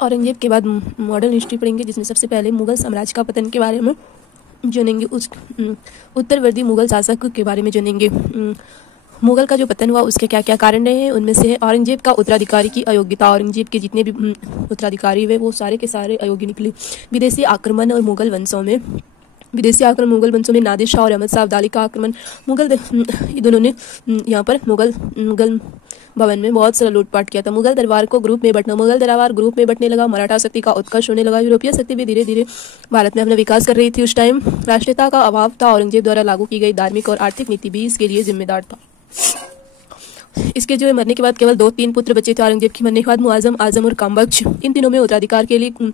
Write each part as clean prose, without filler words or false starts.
औरंगजेब के बाद modern history पढ़ेंगे, जिसमें सबसे पहले मुगल साम्राज्य का पतन के बारे में जानेंगे। उस उत्तरवर्ती मुगल शासक के बारे में जानेंगे। मुगल का जो पतन हुआ उसके क्या क्या कारण रहे हैं, उनमें से औरंगजेब का उत्तराधिकारी की अयोग्यता। औरंगजेब के जितने भी उत्तराधिकारी हुए वो सारे के सारे अयोग्य निकले। विदेशी आक्रमण और मुगल वंशों में मुगल वंशों में नादिर शाह और अहमद शाह अब्दाली का आक्रमण। दोनों ने यहाँ पर मुगल भवन में बहुत सारा लूटपाट किया था। मुगल दरबार ग्रुप में बंटने लगा। मराठा शक्ति का उत्कर्ष होने लगा। यूरोपीय शक्ति भी धीरे धीरे भारत में अपना विकास कर रही थी। उस टाइम राष्ट्रीयता का अभाव था। औरंगजेब द्वारा लागू की गई धार्मिक और आर्थिक नीति भी इसके लिए जिम्मेदार था। इसके जो मरने के बाद केवल 2-3 पुत्र बचे थे। औरंगजेब के मरने के बाद मुआजम, आजम और कामबख्श, इन तीनों में उत्तराधिकार के लिए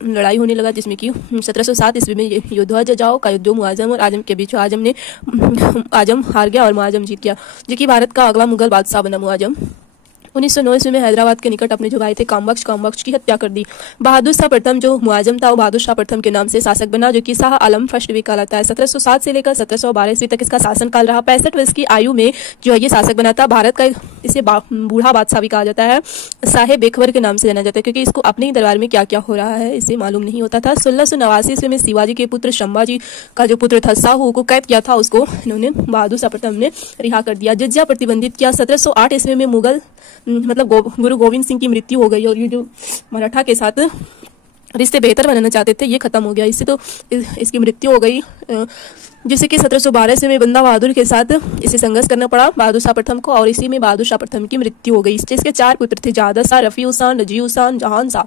लड़ाई होने लगा, जिसमें कि 1707 ईस्वी में युद्ध हुआ। जजाओ का युद्ध मुआजम और आजम के बीच। आजम हार गया और मुआजम जीत गया, जो कि भारत का अगला मुगल बादशाह बना। मुआजम 1909 ईस्वी में हैदराबाद के निकट अपने जो भाई थे कामबख्श की हत्या कर दी। बहादुर शाह प्रथम जो मुआजम था वो बहादुर शाह प्रथम के नाम से शासक बना, जो कि शाह आलम फर्स्ट भी कहलाता है। 1707 से लेकर 1712 ईस्वी तक इसका शासनकाल रहा। 65 वर्ष की आयु में जो है ये शासक बना था। भारत का इसे बूढ़ा बादशाह भी कहा जाता है। साहेब बेखबर के नाम से जाना जाता है, क्योंकि इसको अपने ही दरबार में क्या क्या हो रहा है इसे मालूम नहीं होता था। 1689 ईस्वी में शिवाजी के पुत्र संभाजी का जो पुत्र था साहू को कैद किया था, उसको इन्होंने बहादुर शाह प्रथम ने रिहा कर दिया। जजिया प्रतिबंधित किया। 1708 ईस्वी में मुगल गुरु गोविंद सिंह की मृत्यु हो गई और ये जो मराठा के साथ रिश्ते बेहतर बनाना चाहते थे ये खत्म हो गया। इससे तो इसकी मृत्यु हो गई, जिससे कि 1712 से में बंदा बहादुर के साथ इसे संघर्ष करना पड़ा बहादुर शाह प्रथम को, और इसी में बहादुर शाह प्रथम की मृत्यु हो गई। इसके 4 पुत्र थे, जहादर शाह, रफी उसान, रजी उसान, जहान शाह,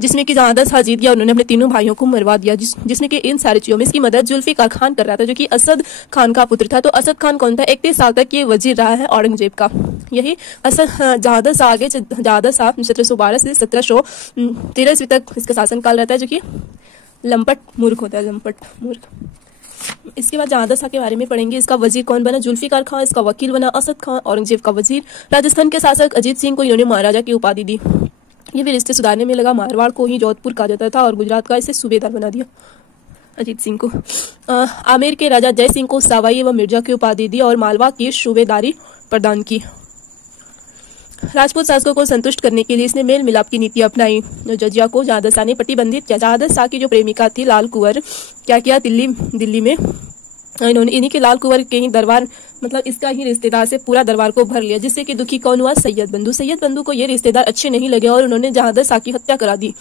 जिसमें कि जहादर शाह जीत गया। उन्होंने अपने तीनों भाइयों को मरवा दिया, जिसमें कि इन सारी चीजों में इसकी मदद जुल्फिकार खान कर रहा था, जो कि असद खान का पुत्र था। तो असद खान कौन था? 31 साल तक ये वजीर रहा है औरंगजेब का। यही जहादर शाह 1712 से 1713 ईस्वी तक इसका शासनकाल रहता है, जो कि लंपट मूर्ख होता है, लंपट मूर्ख। इसके बाद जहादर शाह के बारे में पढ़ेंगे। इसका वजीर कौन बना? जुल्फिकार खान। इसका वकील बना असद खान, औरंगजेब का वजीर। राजस्थान के शासक अजीत सिंह को इन्होंने महाराजा की उपाधि दी। ये भी रिश्ते सुधारने में लगा। मारवाड़ को ही जोधपुर कहा जाता था और गुजरात का इसे सूबेदार बना दिया अजीत सिंह को। आमेर के राजा जय सिंह को सवाई एवं मिर्जा की उपाधि दी और मालवा की सूबेदारी प्रदान की। राजपूत शासकों को संतुष्ट करने के लिए इसने मेल मिलाप की नीति अपनाई। जजिया को जहादर शाह ने प्रतिबंधित किया। जहादर शाह की जो प्रेमिका थी लाल कुंवर, क्या किया? दिल्ली में इन्होंने इन्हीं के लाल कुंवर के ही दरबार, मतलब इसका ही रिश्तेदार से पूरा दरबार को भर लिया, जिससे कि दुखी कौन हुआ? सैयद बंधु को ये रिश्तेदार अच्छे नहीं लगे और उन्होंने जहादर शाह की हत्या करा दी।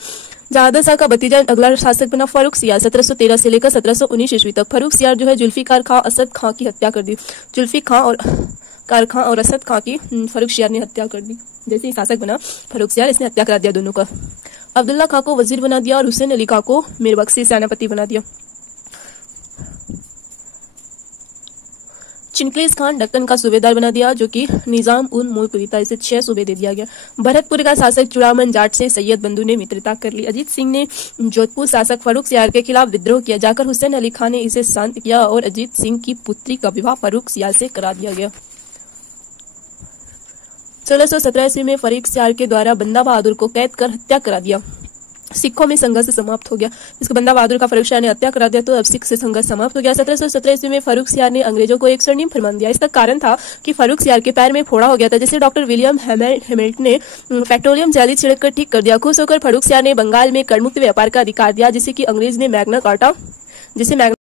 जहादर शाह का भतीजा अगला शासक बना फर्रुख सियार। 1713 से लेकर 1719 ईस्वी तक फर्रुख सियार जो है जुल्फिकार खां, असद खां की हत्या कर दी। जुल्फिकार खां और असद खां की फर्रुख सियार ने हत्या कर दी। जैसे ही शासक बना फर्रुख सियार, इसने हत्या करा दिया दोनों का। अब्दुल्ला खां को वजीर बना दिया और हुसैन अली खां को मीरबख्शी सेनापति बना दिया। चिनकलेज खान दक्कन का सूबेदार बना दिया, जो कि निजाम उल मुल्क था। इसे 6 सूबे दे दिया गया। भरतपुर का शासक चूड़ामन जाट से सैयद बंधु ने मित्रता कर ली। अजीत सिंह ने जोधपुर शासक फर्रुख सियार के खिलाफ विद्रोह किया। जाकर हुसैन अली खान ने इसे शांत किया और अजीत सिंह की पुत्री का विवाह फर्रुख सियार से करा दिया गया। 1617 ईस्वी में फर्रुख सियार के द्वारा बंदा बहादुर को कैद कर हत्या करा दिया। सिखों में संघर्ष समाप्त हो गया। इसको बंदा बहादुर का फर्रुख सियार ने हत्या करा दिया, तो अब सिख से संघर्ष समाप्त हो गया। 1717 ईस्वी में फर्रुख सियार ने अंग्रेजों को एक स्वर्णिम फरमान दिया। इसका कारण था कि फर्रुख सियार के पैर में फोड़ा हो गया था, जिसे डॉक्टर विलियम हैमिल्टन ने पेट्रोलियम जेली छिड़ककर ठीक कर दिया। खुश होकर फर्रुख सियार ने बंगाल में करमुक्त व्यापार का अधिकार दिया, जिसे कि अंग्रेज ने मैग्ना कार्टा